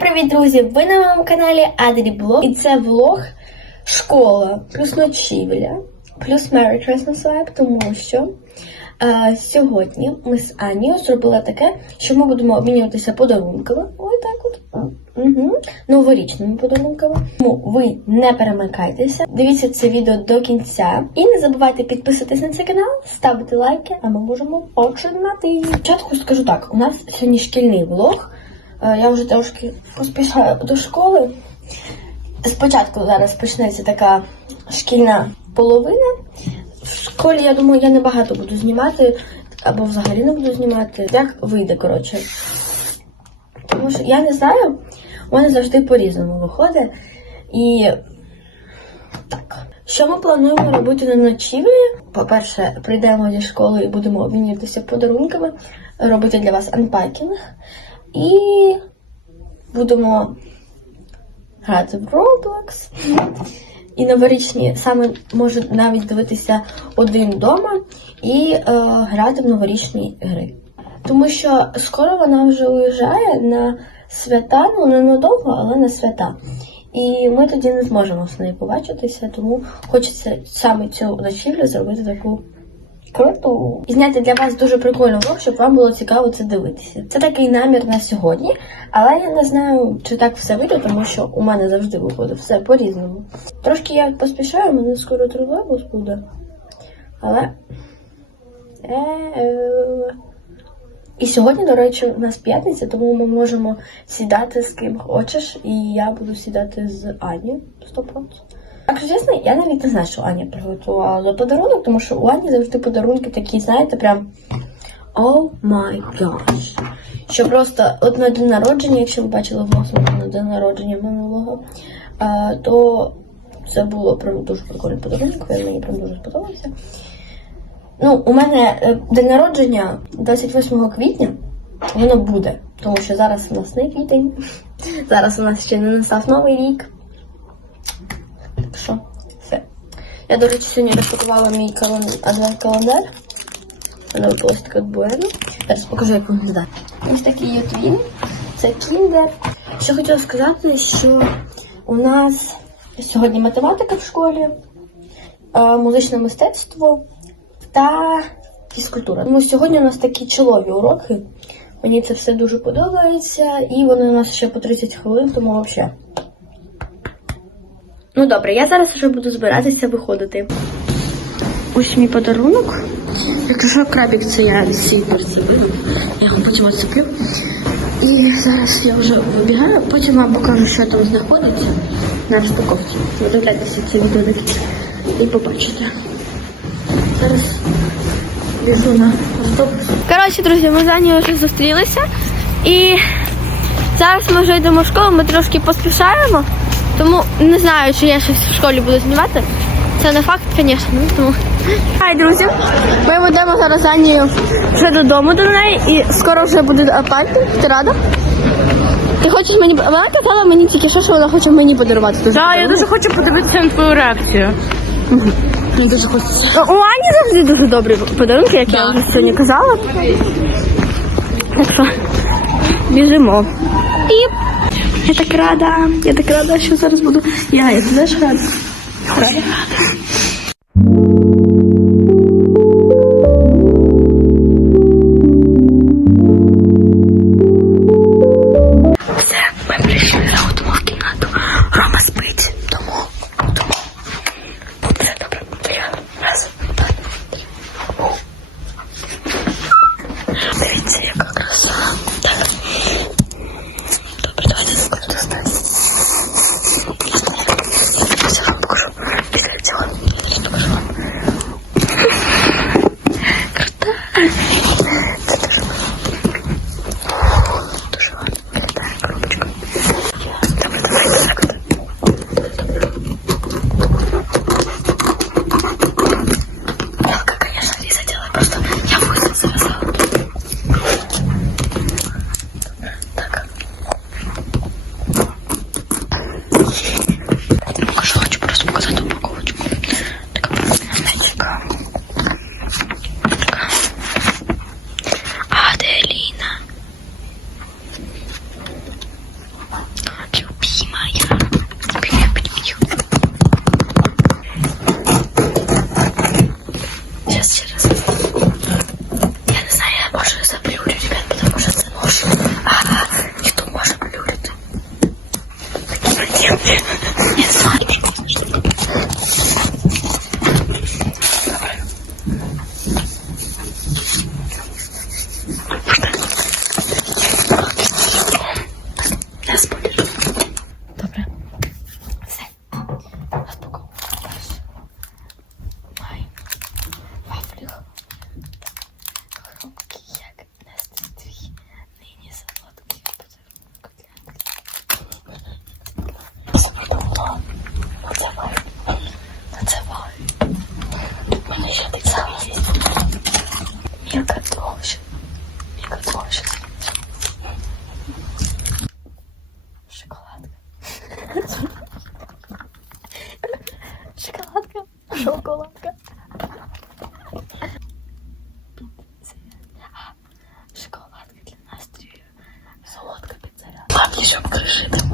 привіт, друзі! Ви на моєму каналі Адрі. І це влог школа плюс ночівля, плюс Merry Christmas Vibe, тому що е, сьогодні ми з Анією зробили таке, що ми будемо обмінюватися подарунками. Ось так от. Угу. Новорічними подарунками. Тому ви не перемикайтеся, дивіться це відео до кінця. І не забувайте підписатись на цей канал, ставити лайки, а ми можемо починати. Спочатку скажу так: у нас сьогодні шкільний влог. Е, Я вже трошки поспішаю до школи. Спочатку зараз почнеться така шкільна половина. В школі, я думаю, я небагато буду знімати, або взагалі не буду знімати. Як вийде, коротше. Тому що я не знаю, у мене завжди по-різному виходить. І так. Що ми плануємо робити на ночівлі? По-перше, прийдемо зі школи і будемо обмінюватися подарунками, робити для вас анпакінг. І будемо грати в Roblox. І новорічні саме можу навіть дивитися один вдома і е, грати в новорічні гри. Тому що скоро вона вже уїжджає на свята, ну не надовго, але на свята. І ми тоді не зможемо з нею побачитися, тому хочеться саме цю ночівлю зробити таку круту. І зняти для вас дуже прикольний влог, щоб вам було цікаво це дивитися. Це такий намір на сьогодні, але я не знаю, чи так все вийде, тому що у мене завжди виходить все по-різному. Трошки я поспішаю, мене скоро тролейбус буде. Але. І сьогодні, до речі, у нас п'ятниця, тому ми можемо сідати з ким хочеш, і я буду сідати з Ані 100%. Якщо чесно, я навіть не знаю, що Аня приготувала за подарунок, тому що у Ані завжди подарунки такі, знаєте, прям Oh my gosh. Що просто от на день народження, якщо ви бачили влог на день народження минулого, то це було прям дуже прикольний подарунок, він мені прям дуже сподобався. Ну, у мене е, день народження 28 квітня, воно буде, тому що зараз у нас не квітень, зараз у нас ще не настав новий рік. Що, все. Я, до речі, сьогодні розпакувала мій адвент-календар. Вона випалась така буена. Зараз покажу, як виглядає. Ось такий от він. Це кіндер. Що хотіла сказати, що у нас сьогодні математика в школі, е, музичне мистецтво та фізкультура. Тому сьогодні у нас такі чолові уроки. Мені це все дуже подобається, і вони у нас ще по 30 хвилин, тому взагалі. Ну добре, я зараз вже буду збиратися виходити. Ось мій подарунок. Якщо крабік це я свій перцевину, я його потім оцеплю. І зараз я вже вибігаю, потім вам покажу, що там знаходиться на розпаковці. Видивляйтеся це відео і побачите. Зараз біжу на автобус. Коротше, друзі, ми з Анією вже зустрілися. І зараз ми вже йдемо в школу, ми трошки поспішаємо. Тому не знаю, чи я щось в школі буду знімати. Це не факт, звісно. Ну, тому. Хай, друзі. Ми ведемо зараз Анію вже додому до неї і скоро вже буде апарти. Ти рада? Ти хочеш мені. Вона казала мені тільки що, що вона хоче мені подарувати. Так, я дуже хочу подивитися на твою реакцію. Мені дуже хочеться. У Ані завжди дуже добрі подарунки, як я вже сьогодні казала. Так що біжимо. І я так рада. Я так рада, що зараз буду. Я, я теж рада. Рада.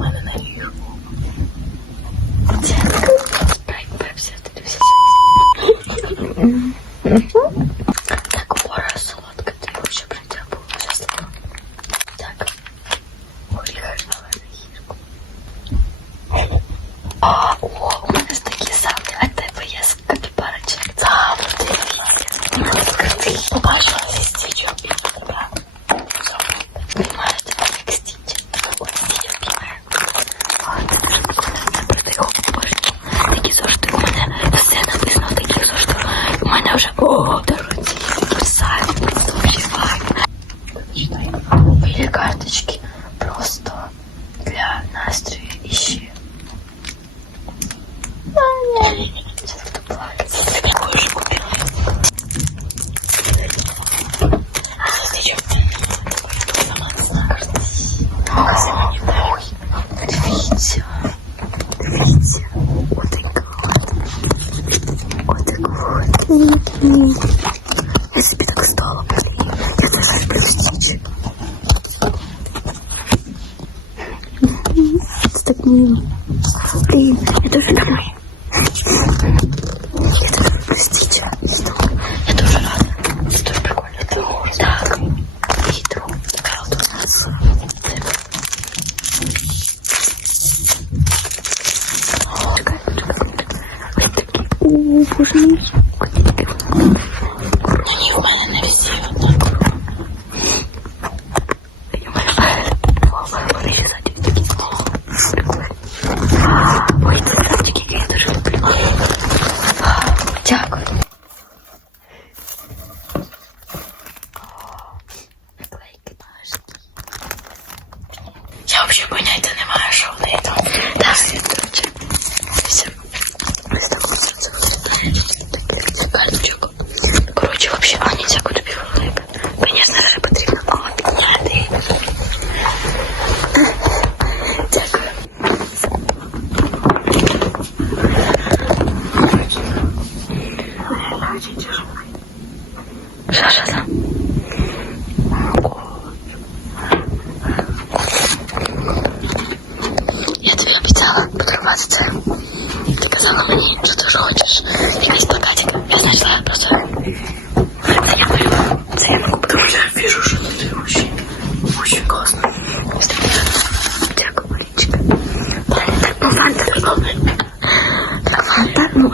on in there. квітні. Я собі так стала, блін. Я це щось блюстіч. Це так мило. Блін, я дуже люблю. Я це щось блюстіч. Я дуже рада. Це дуже прикольно. Це море. Так. Хитро. Така от у нас. Чекай, чекай, чекай. Ой, боже мій. Nenhuma não é visível.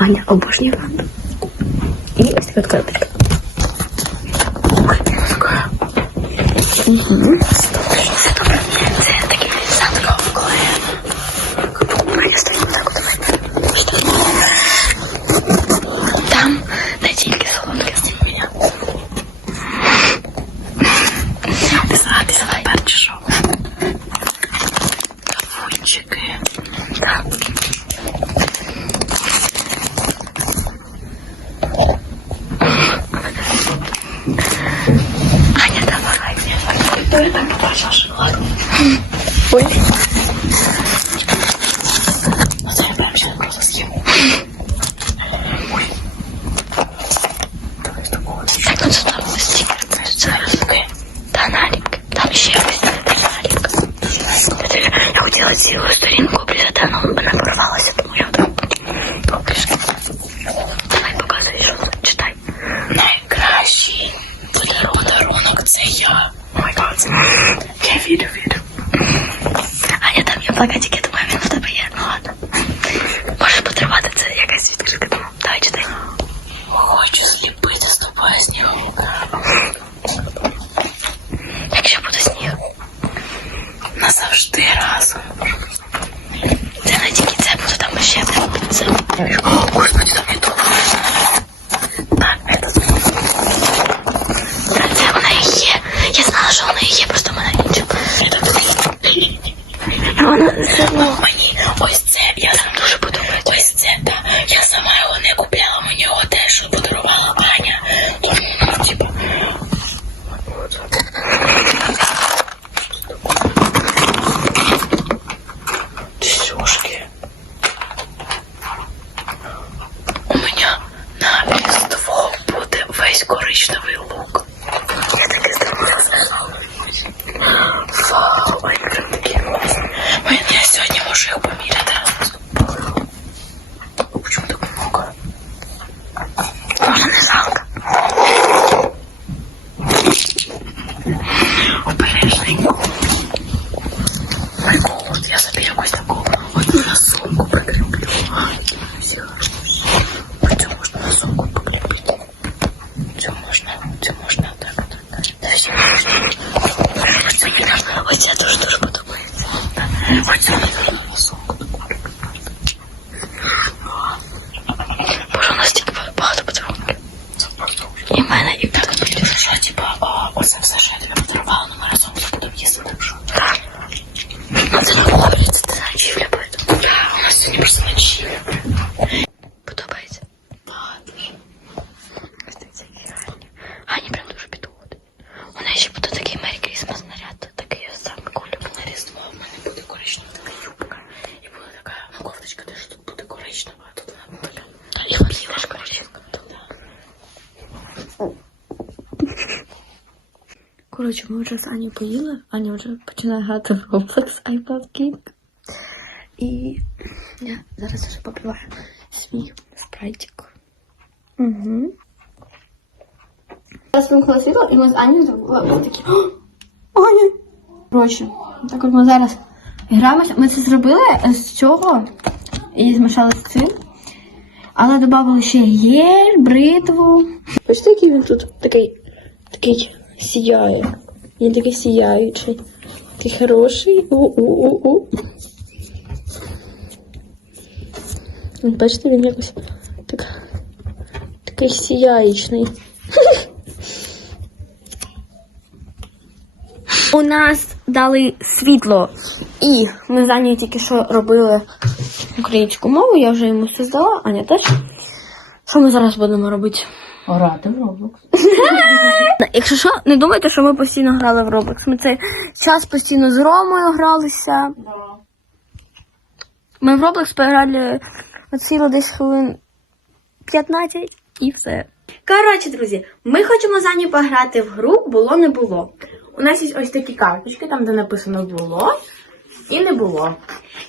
Аня обожнює ванну. І ось така коробочка. Угу. хотіла цілу сторінку обрізати, але мене порвалося, тому я вдруг поки що. Давай показуй, що читай. Найкращий подарунок це я. О май гад. Я вірю, вірю. Аня, там є плакатики. Коротше, ми вже з Ані поїли. Аня вже починає грати в Roblox iPad King. І я зараз вже попиваю свій спрайтик. Угу. Я вимкнула світло, і ми з Ані зробили такі. Аня! Коротше, так от ми зараз граємося. Ми це зробили з цього і змішали з цим. Але додали ще гель, бритву. Бачите, який він тут такий, такий сіяє. Він такий сіяючий. Такий хороший. У-у-у-у. Бачите, він якось так, такий сіяючний. У нас дали світло. І ми з Анією тільки що робили українську мову, я вже йому все здала, Аня теж. Що ми зараз будемо робити? Грати в Roblox. Якщо що, не думайте, що ми постійно грали в Roblox. Ми цей час постійно з Ромою гралися. Ми в Roblox пограли оціло десь хвилин 15 і все. Коротше, друзі, ми хочемо з Ані пограти в гру було не було. У нас є ось такі карточки, там де написано було і не було.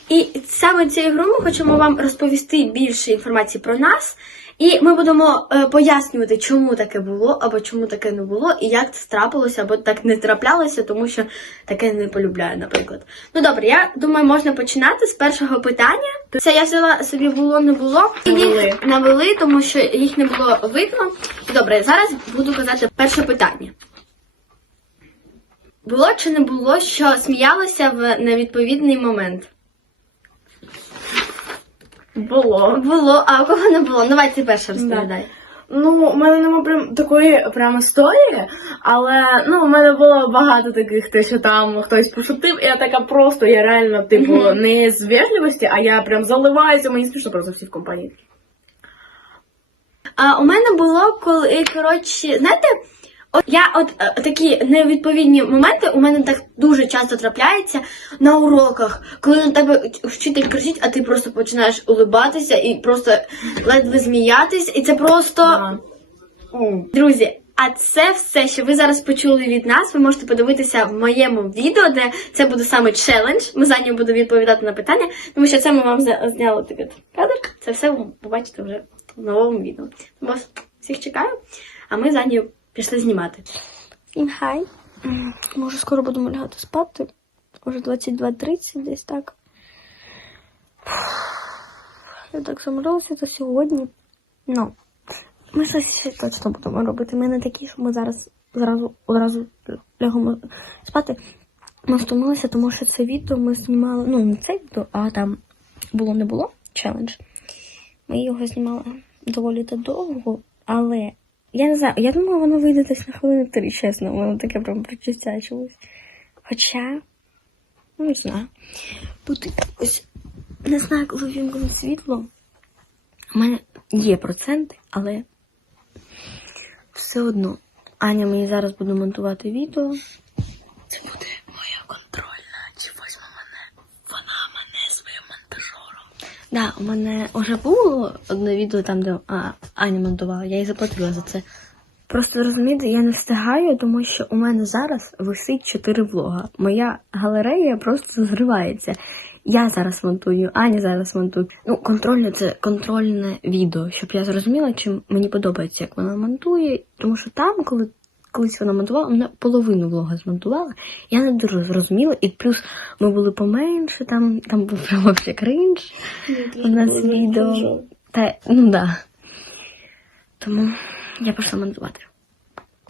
І саме цією грою ми хочемо вам розповісти більше інформації про нас. І ми будемо е, пояснювати, чому таке було, або чому таке не було, і як це трапилося, або так не траплялося, тому що таке не полюбляю, наприклад. Ну добре, я думаю, можна починати з першого питання. Це я взяла собі було, не було. І їх навели, тому що їх не було видно. Добре, зараз буду казати перше питання. Було чи не було, що сміялося в невідповідний момент? Було. Було, а у кого не було? Давай ти перше розповідай. Ну, у мене немає прям такої прям історії, але ну у мене було багато таких, те, що там хтось пошутив, і я така просто, я реально, типу, Мгм. не з вежливості, а я прям заливаюся, мені смішно просто всі в компанії. А у мене було, коли, коротше, знаєте, от я от е, такі невідповідні моменти у мене так дуже часто трапляється на уроках, коли на тебе вчитель кричить, а ти просто починаєш улибатися і просто ледве сміятись, і це просто. Да. Друзі, а це все, що ви зараз почули від нас, ви можете подивитися в моєму відео, де це буде саме челендж. Ми за нього будемо відповідати на питання, тому що це ми вам зня- зняли такий кадр. Це все ви побачите вже в новому відео. Тому Вас всіх чекаю, а ми за нього пішли знімати. Всім хай. Може, скоро будемо лягати спати. Може 22.30 десь так. Я так заморилася за сьогодні. Ну, ми щось точно будемо робити. Ми не такі, що ми зараз зразу одразу лягаємо спати. Ми втомилися, тому що це відео ми знімали. Ну, не це відео, а там було не було челендж. Ми його знімали доволі довго, але я не знаю, я думаю, воно вийде десь на хвилину три, чесно, воно таке прям причистячилось. Хоча, ну, не знаю. Буде ось не знаю, коли вімкнуть світло. У мене є проценти, але все одно. Аня мені зараз буде монтувати відео. Це буде моя контрольна, чи возьме мене, вона мене своїм монтажером. Да, у мене вже було одне відео там, де а, Аня монтувала, я їй заплатила за це. Просто розумієте, я не встигаю, тому що у мене зараз висить чотири влога. Моя галерея просто зривається. Я зараз монтую, Аня зараз монтує. Ну, контрольне це контрольне відео, щоб я зрозуміла, чи мені подобається, як вона монтує. Тому що там, коли колись вона монтувала, вона половину влога змонтувала. Я не дуже зрозуміла, і плюс ми були поменше, там, там був прямо взагалі кринж. У нас відео. Та, ну да. Тому я пішла монтувати.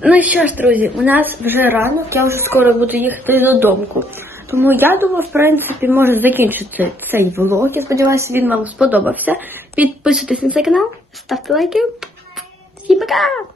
Ну що ж, друзі, у нас вже ранок, я вже скоро буду їхати додому. Тому я думаю, в принципі, можу закінчити цей влог. Я сподіваюся, він вам сподобався. Підписуйтесь на цей канал, ставте лайки. Всім пока!